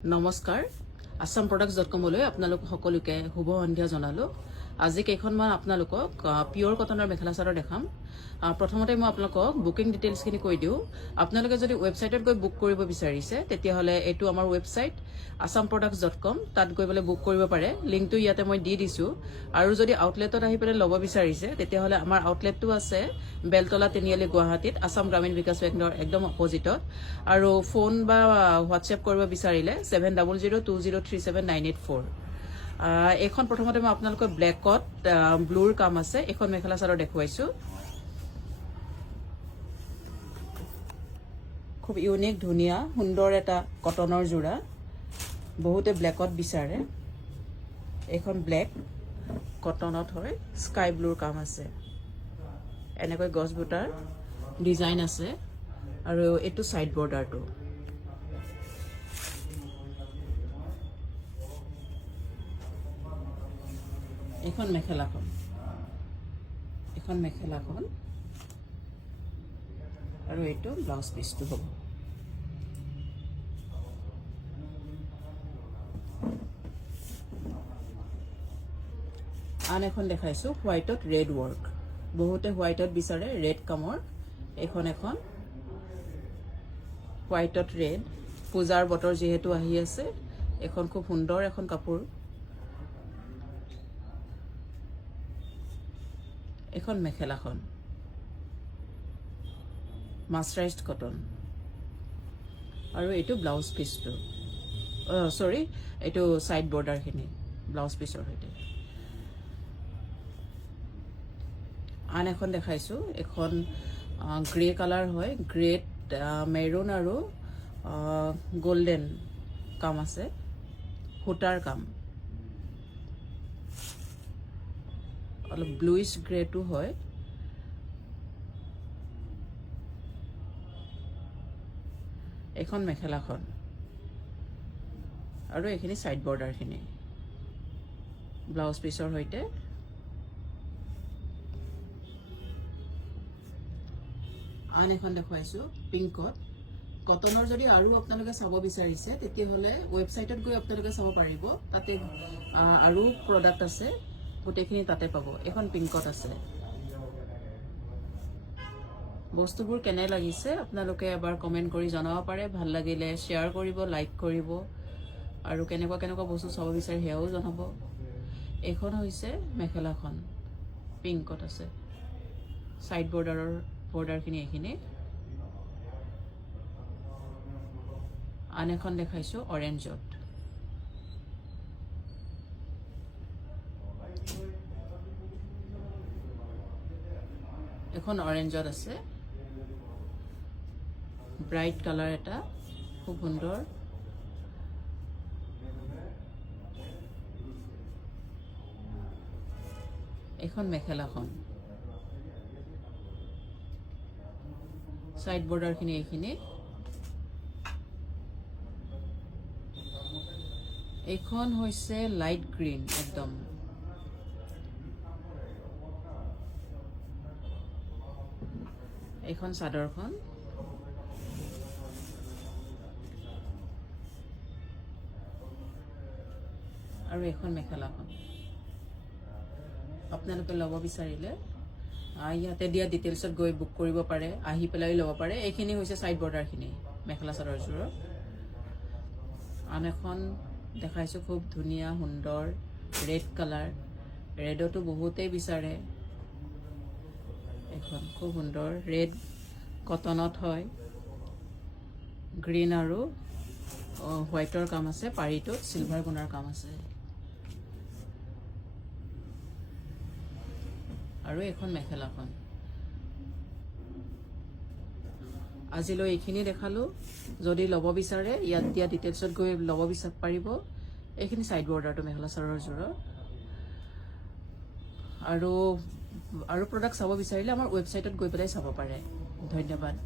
নমস্কাৰ আসাম products.com লৈ আপোনালোক সকলোকে শুভ সন্ধিয়া জনালো আজি কেইখনমান আপোনালোকক পিওৰ কটনৰ মেখেলা চাদৰ দেখাম প্ৰথমতে মই আপোনালোকক বুকিং ডিটেইলছ খিনি কৈ দিও আপোনালোকে যদি ওয়েবসাইটত গৈ বুক কৰিব বিচাৰিছে তেতিয়া হলে এটো আমাৰ ওয়েবসাইট asamproducts.com তাত গৈ বলে বুক কৰিব পাৰে লিংকটো ইয়াতে মই দি দিছো আৰু যদি আউটলেটত আহি পেলে লব বিচাৰিছে তেতিয়া হলে আমাৰ আউটলেটটো আছে বেলতলা তিনিআলি গুৱাহাটীত আসাম গ্ৰামীণ বিকাশ বেংকৰ একদম অপজিটত আৰু ফোন বা হোৱাটসএপ কৰিব বিচাৰিলে 7002037984 এখন প্ৰথমতে মই আপোনালোকৰ ব্ল্যাকত ব্লুৰ কাম আছে এখন মেখেলা চাদৰ দেখুৱাইছো খুব ইউনিক ধুনিয়া সুন্দৰ এটা কটনৰ জোৰা বহুতে ব্ল্যাকত বিচাৰে এখন ব্ল্যাক কটনত হয় স্কাই ব্লুৰ কাম আছে এনেকৈ গছ বুটাৰ ডিজাইন আছে আৰু এটো সাইড বৰ্ডাৰটো এখন মেখেলাখন আৰু এটো ব্লাউজ পিসটো হ'ব আন এখন দেখাইছো হোয়াইটত ৰেড ওয়াৰ্ক বহুতে হোয়াইটত বিচাৰে ৰেড কামৰ এখন হোয়াইটত ৰেড পূজাৰ বতৰ যেহেতু আহি আছে এখন খুব সুন্দৰ এখন কাপোৰ এখন মেখেলাখন মাস্টাৰাইজড কটন আৰু এটো ব্লাউজ পিসটো সৰি এটো সাইড বৰ্ডাৰ খিনি ব্লাউজ পিসৰ হৈতে আন এখন দেখাইছো এখন গ্ৰে কালাৰ হয় গ্ৰেট মেৰুন আৰু গোল্ডেন কাম আছে হুটাৰ কাম অলপ ব্লুইশ গ্ৰেটো হয় এখন মেখেলাখন আৰু এখিনি সাইড বৰ্ডাৰ খিনি ব্লাউজ পিসৰ হৈতে আন এখন দেখাইছো পিংকত কটনৰ যদি আৰু আপোনালোকে চাব বিচাৰিছে তেতিয়া হলে ওয়েবসাইটত গৈ আপোনালোকে চাব পাৰিব তাতে আৰু প্ৰডাক্ট আছে গোটেইখিনি তাতে পাব এখন পিংকত আছে বস্তুবোৰ কেনে লাগিছে আপোনালোকে এবাৰ কমেন্ট কৰি জনাব পাৰে ভাল লাগিলে শেয়াৰ কৰিব লাইক কৰিব আৰু কেনেকুৱা বস্তু চাব বিচাৰে হেও জনাব এখন হৈছে মেখেলাখন পিংকত আছে সাইড বৰ্ডাৰ খিনি এখিনি আন এখন দেখাইছো অৰেঞ্জত এখন অৰেঞ্জত আছে ব্ৰাইট কালাৰ এটা খুব সুন্দৰ এখন মেখেলাখন সাইড বৰ্ডাৰ খিনি এখিনি এখন হৈছে লাইট গ্ৰীন একদম এখন চাদৰখন আৰু এখন মেখেলাখন আপোনালোকে লব বিচাৰিলে ইয়াতে দিয়া ডিটেইলছত গৈ বুক কৰিব পাৰে আহি পেলাই লব পাৰে এইখিনি হৈছে সাইড বৰ্ডাৰ খিনি মেখেলা চাদৰ জোৰ আন এখন দেখাইছো খুব ধুনিয়া সুন্দৰ ৰেড কালাৰ ৰেডটো বহুতেই বিচাৰে এখন খুব সুন্দৰ ৰেড কটনত হয় গ্ৰীন আৰু হোয়াইটৰ কাম আছে পাৰিটো সিলভাৰ গুণাৰ কাম আছে আৰু এখন মেখেলাখন আজিলৈ এইখিনি দেখালো যদি লব বিচাৰে ইয়াত দিয়া ডিটেইলছত গৈ লব বিচাৰ পাৰিব এইখিনি সাইড বৰ্ডাৰটো মেখেলা চাদৰৰ জোৰ আৰু প্ৰডাক্ট চাব বিচাৰিলে আমাৰ ওয়েবসাইটত গৈ পেলাই চাব পাৰে ধন্যবাদ